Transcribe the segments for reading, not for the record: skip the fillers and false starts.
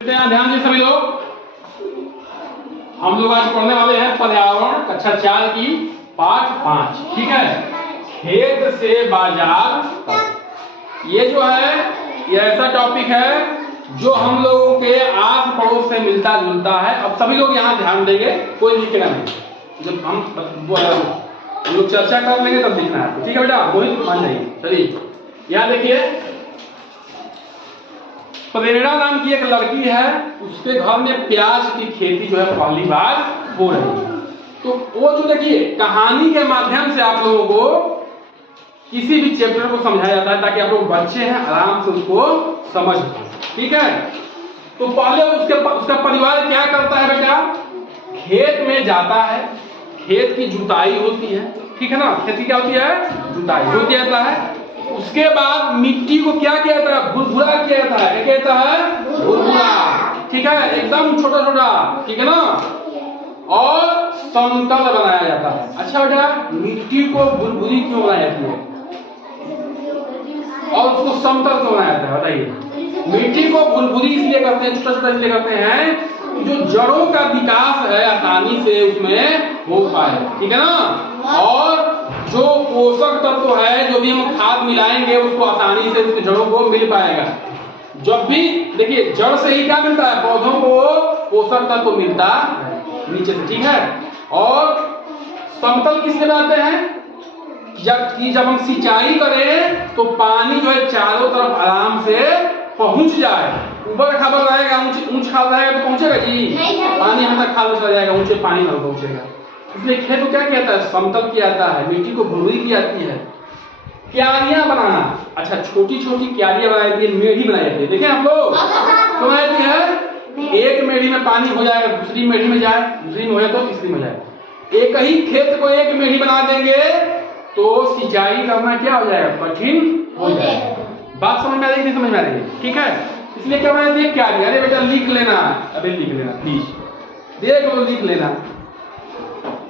ध्यान दें सभी लोग, हम लोग आज पढ़ने वाले हैं पर्यावरण कक्षा 4 की पाठ 5। ठीक है, खेत से बाजार तक। ये जो है ये ऐसा टॉपिक है जो हम लोगों के आस पड़ोस से मिलता जुलता है। अब सभी लोग यहाँ ध्यान देंगे, कोई लिखेगा नहीं। जब हम लोग चर्चा कर लेंगे तब लिखना है। ठीक है बेटा, मोहित मान जाइए। चलिए यहाँ देखिए, प्रेरणा नाम की एक लड़की है, उसके घर में प्याज की खेती जो है पहली बार हो रही है। तो वो जो देखिए कहानी के माध्यम से आप लोगों को किसी भी चैप्टर को समझाया जाता है ताकि आप लोग बच्चे हैं आराम से उसको समझ पाए। ठीक है, तो पहले उसका परिवार क्या करता है बेटा, खेत में जाता है, खेत की जुताई होती है। ठीक है ना, खेती क्या होती है, जुताई जो किया जाता है। उसके बाद मिट्टी को क्या किया जाता है, भुरभुरा किया जाता है। क्या कहता है, भुरभुरा। ठीक है, एकदम छोटा छोटा। ठीक है ना, और समतल बनाया जाता है। अच्छा बेटा, मिट्टी को भुरभुरी क्यों बनाया जाती है और उसको समतल क्यों बनाया जाता है, बताइए। मिट्टी को भुरभुरी इसलिए करते हैं, छोटा छोटा इसलिए करते हैं जो जड़ों का विकास है आसानी से उसमें हो पाए। ठीक है ना, और जो पोषक तत्व है, जो भी हम खाद मिलाएंगे उसको आसानी से उसकी जड़ों को मिल पाएगा। जब भी देखिए जड़ से ही क्या मिलता है, पौधों को पोषक तत्व मिलता है नीचे से। ठीक है, और समतल किससे बनाते हैं, जब हम सिंचाई करें तो पानी जो है चारों तरफ आराम से पहुंच जाए। ऊपर खाबर रहेगा, ऊंच खाल रहेगा तो पहुंचेगा जी, पानी हमेशा खाल में चला जाएगा, ऊंचे पानी में पहुंचेगा। इसलिए खेत को क्या कहता है, समतल किया जाता है, मिट्टी को भुरभुरी की जाती है। क्यारियां बनाना, अच्छा छोटी छोटी क्यारियां बनाई जाती है, मेढ़ी बनाई जाती है। देखें आप लोग तो बनाई है, एक मेढ़ी में पानी हो जाएगा, दूसरी मेढ़ी में जाए, दूसरी में हो जाए तो तीसरी में जाए। एक ही खेत को एक मेढ़ी बना देंगे तो सिंचाई करना क्या हो जाएगा, कठिन हो जाएगा। बात समझ में आ रही नहीं समझ में आ रही है, ठीक है। इसलिए क्या बनाते हैं, क्यारियां। अरे बेटा लिख लेना, अरे लिख लेना प्लीज, देख लो लिख लेना।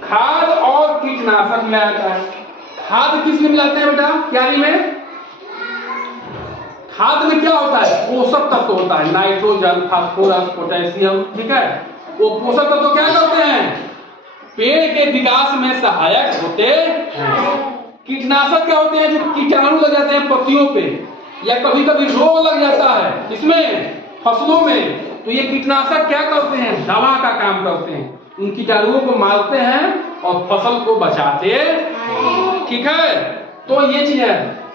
खाद और कीटनाशक मिलाया जाता है। खाद किस में मिलाते हैं बेटा, क्यारी में। खाद में क्या होता है, पोषक तत्व होता है, नाइट्रोजन, फास्फोरस, पोटेशियम। ठीक है, वो पोषक तत्व क्या करते हैं, पेड़ के विकास में सहायक होते हैं। कीटनाशक क्या होते हैं, जो कीटाणु लग जाते हैं पत्तियों पे, या कभी कभी रोग लग जाता है इसमें फसलों में, तो ये कीटनाशक क्या करते हैं, दवा का काम करते हैं, उन कीटाणुओं को मारते हैं और फसल को बचाते हैं। ठीक है, तो ये चीज है।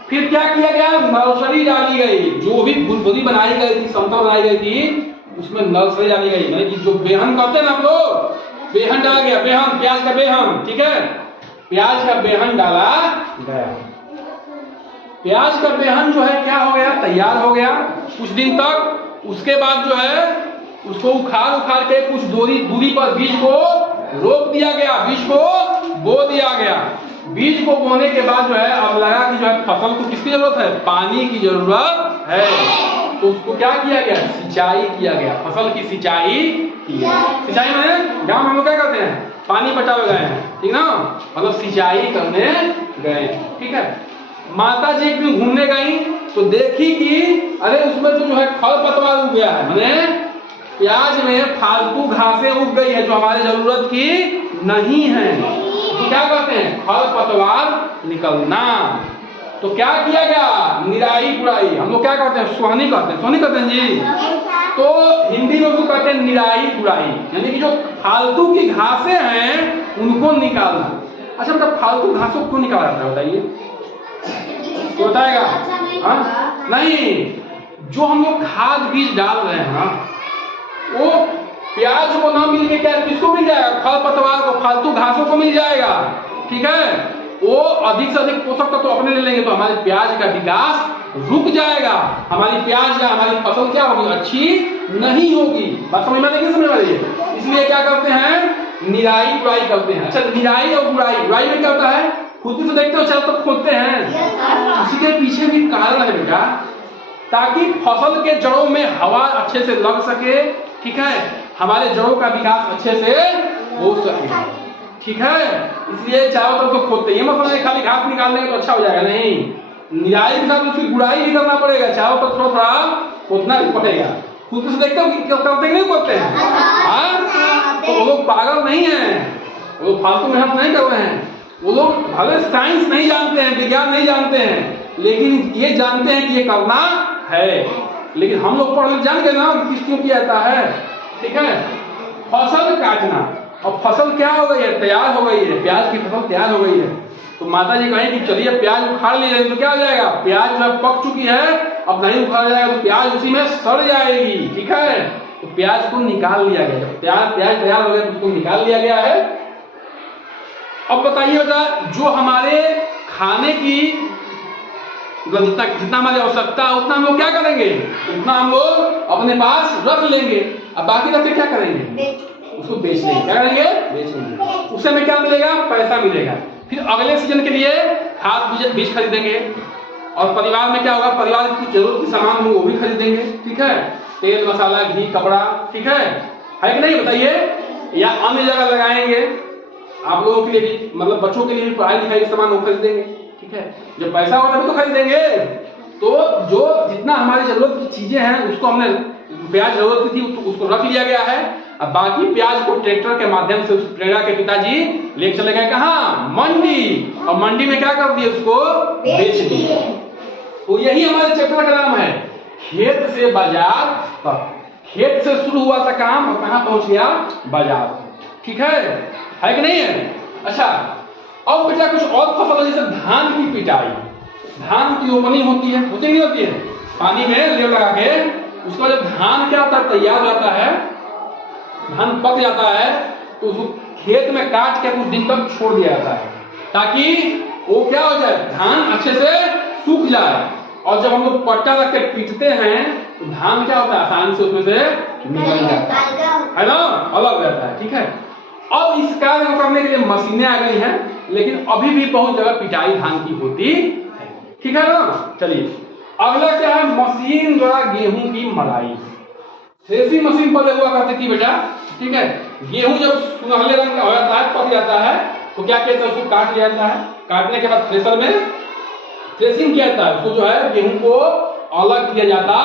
फिर क्या किया गया, नर्सरी डाली गई, जो भी भुरभुरी बनाई गई थी, समतल बनाई गई थी, उसमें नर्सरी डाली गई। मतलब कि जो बेहन करते हैं ना आप लोग, बेहन डाला गया, बेहन, प्याज का बेहन। ठीक है, प्याज का बेहन डाला गया। प्याज का बेहन जो है क्या हो गया, तैयार हो गया कुछ दिन तक। उसके बाद जो है उसको उखाड़ के कुछ दूरी पर बीज को रोप दिया गया, बीज को बो दिया गया। बीज को बोने के बाद जो है अब लगा कि जो है फसल को किसकी जरूरत है, पानी की जरूरत है। तो उसको क्या किया गया, सिंचाई किया गया, फसल की सिंचाई की गई। सिंचाई में गांव में हम लोग क्या करते हैं, पानी पटावे गए हैं, ठीक ना, मतलब सिंचाई करने गए। ठीक है, माता जी एक दिन घूमने गई तो देखी कि अरे उसमें तो जो है खरपतवार उग गया है, माने प्याज में फालतू घासें उग गई है जो हमारे जरूरत की नहीं है। तो क्या कहते हैं, खरपतवार निकलना। तो क्या किया गया, निराई गुड़ाई, हम लोग क्या कहते हैं, सोहनी कहते हैं, सोहनी कहते हैं जी। तो हिंदी में उसको कहते हैं निराई गुड़ाई, यानी कि जो फालतू की घासें हैं उनको निकालना। अच्छा बेटा, फालतू घासों को क्यों निकाला जाता है बताइए, तो बताएगा। हाँ नहीं, जो हम लोग खाद बीज डाल रहे हैं ना, वो प्याज को ना मिल के क्या किसको मिल जाएगा, खरपतवार को, फालतू घासों को मिल जाएगा। ठीक है, वो अधिक से अधिक पोषक तत्व तो अपने ले लेंगे तो हमारे प्याज का विकास रुक जाएगा, हमारी प्याज का, हमारी फसल क्या होगी, अच्छी नहीं होगी। बात समझ में आ रही है, समझ में आ रही है। इसलिए क्या करते हैं, निराई गुड़ाई करते हैं। अच्छा, निराई और गुड़ाई, गुड़ाई में क्या होता है, खुद से देखते हो चारों तरफ खोदते हैं, उसी के पीछे भी कारण है बेटा, ताकि फसल के जड़ों में हवा अच्छे से लग सके। ठीक है, हमारे जड़ों का विकास अच्छे से हो सके। ठीक है, इसलिए चारों तरफ तो खोदते हैं, मतलब खाली घास निकाल लेंगे तो अच्छा हो जाएगा, नहीं, निराई के साथ उसकी गुड़ाई भी करना पड़ेगा, चारों तरफ थोड़ा खोदना भी पड़ेगा। खुद से देखते हो कि करते नहीं करते हैं? हाँ, तो वो लोग पागल नहीं हैं, वो लोग फालतू मेहनत नहीं कर रहे हैं। वो लोग भले साइंस नहीं जानते हैं, विज्ञान नहीं जानते हैं, लेकिन ये जानते हैं कि ये करना है। लेकिन हम लोग पढ़ लिख जान गए ना किस क्यों किया जाता है। ठीक है, फसल काटना, अब फसल क्या हो गई है? तैयार हो गई है, प्याज की फसल तैयार हो गई है। तो माता जी कहें कि चलिए प्याज उखाड़ लीजिए, तो क्या हो जाएगा? प्याज जब पक चुकी है, अब नहीं उखाड़ा जाएगा तो प्याज उसी में सड़ जाएगी। ठीक है, तो प्याज को निकाल लिया गया, जब प्याज तैयार हो गया तो उसको निकाल लिया गया है। अब बताइए बेटा, जो हमारे खाने की जितना हमारी आवश्यकता है उतना हम लोग क्या करेंगे? उतना हम लोग अपने पास रख लेंगे, अब बाकी रख के क्या करेंगे? उसको बेच लेंगे। क्या करेंगे? बेच लेंगे। उससे हमें क्या मिलेगा? पैसा मिलेगा। फिर अगले सीजन के लिए खाद बीज खरीदेंगे, और परिवार में क्या होगा? परिवार की जरूरत की सामान वो भी खरीदेंगे। ठीक है, तेल मसाला घी कपड़ा, ठीक है कि नहीं बताइए? या अन्य जगह लगाएंगे, आप लोगों के लिए भी, मतलब बच्चों के लिए भी पढ़ाई लिखाई के सामान वो खरीदेंगे। ठीक है, जब पैसा होगा तभी तो खरीदेंगे। तो जो जितना हमारी जरूरत की चीजें हैं उसको हमने प्याज जरूरत की थी उसको रख लिया गया है। अब बाकी प्याज को ट्रैक्टर के माध्यम से प्रेरणा के पिताजी ले चले गए कहाँ? मंडी, और मंडी में क्या कर दिए? उसको बेच दिए। तो यही हमारे चैप्टर का नाम है, खेत से बाजार तक। खेत से शुरू हुआ था काम और कहाँ पहुंच गया? बाजार। ठीक है कि नहीं है? अच्छा, अब बेटा कुछ और फसल जैसे धान की पिटाई, धान की रोपनी होती है, होती नहीं होती है? पानी में लेव लगा के उसका जब धान क्या होता है? तैयार हो जाता है, धान पक जाता है, तो उसको खेत में काट के कुछ दिन तक छोड़ दिया जाता है ताकि वो क्या हो जाए? धान अच्छे से सूख जाए। और जब हम लोग पट्टा रख के पीटते हैं तो धान क्या होता है? आसानी से उसमें से निकल जाता है ना, अलग रहता है। ठीक है, अब इस कार्य को करने के लिए मशीनें आ गई हैं, लेकिन अभी भी बहुत जगह पिटाई धान की होती है। ठीक है ना? चलिए अगला क्या है? मशीन द्वारा गेहूं की मड़ाई। थ्रेसिंग मशीन पहले हुआ करती थी बेटा। ठीक है, गेहूं जब सुनहले रंग का हो जाता है, पक जाता है, तो क्या कहते हैं? उसको काट लिया जाता है। काटने के बाद थ्रेसर में थ्रेसिंग किया जाता है, उसको जो है गेहूं को अलग किया जाता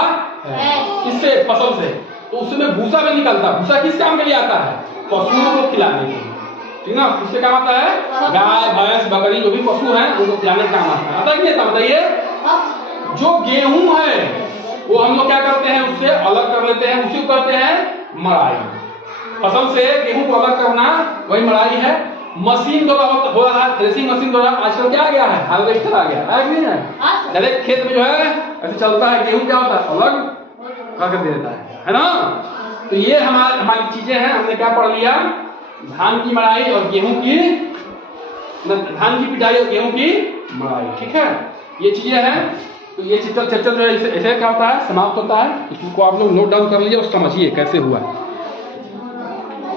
है इससे, फसल से। तो उसमें भूसा भी निकलता है। भूसा किस काम के लिए आता है? पशुओं को खिलाने के लिए। ठीक ना, किसके काम आता है? गाय भैंस बकरी जो भी पशु हैं उनको खिलाने का काम आता है। आता नहीं आता? बताइए। जो गेहूं है वो हम लोग क्या करते हैं? उससे अलग कर लेते हैं, उसी को कहते हैं मड़ाई। फसल से गेहूं को अलग करना वही मड़ाई है। मशीन द्वारा हो रहा है, थ्रेसिंग मशीन द्वारा। आजकल क्या आ गया है? हार्वेस्टर आ गया है कि नहीं है? डायरेक्ट खेत में जो है ऐसे चलता है, गेहूं क्या होता है? अलग करके दे देता है ना। तो ये हमारी चीजें हैं। हमने क्या पढ़ लिया? धान की मड़ाई और गेहूं की, धान की पिटाई और गेहूं की मड़ाई। ठीक है, ये चीजें हैं। तो ये चैप्टर जो है ऐसे क्या होता है? समाप्त होता है। इसको आप लोग नोट डाउन कर लीजिए और समझिए कैसे हुआ।